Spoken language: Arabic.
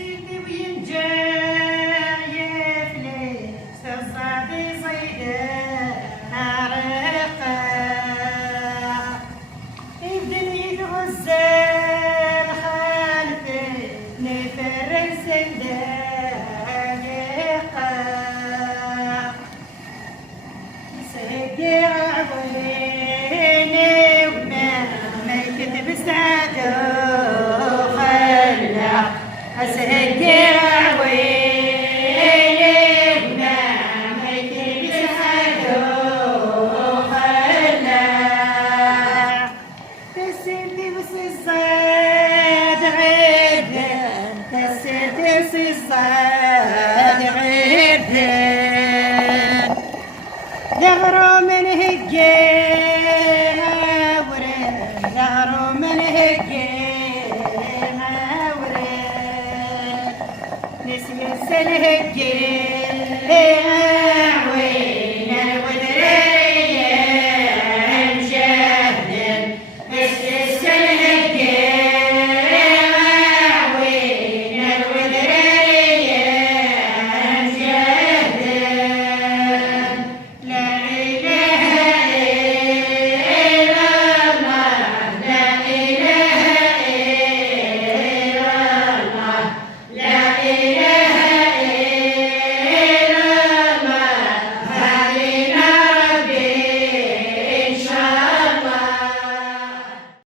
سيدي وين جاية فليس الصعدي صيدة عرقة يبدني الغزال خالتي نفرق سنداقة سيدي عويني وما يكتب سعده خلى سيدي عويني وما يكتب سعده خلى تسيدي بس الصاد عيدن تسيدي بس الصاد عيدن يغرو من هجيها ورد يغرو من هجيها ورد نسيس الهجيها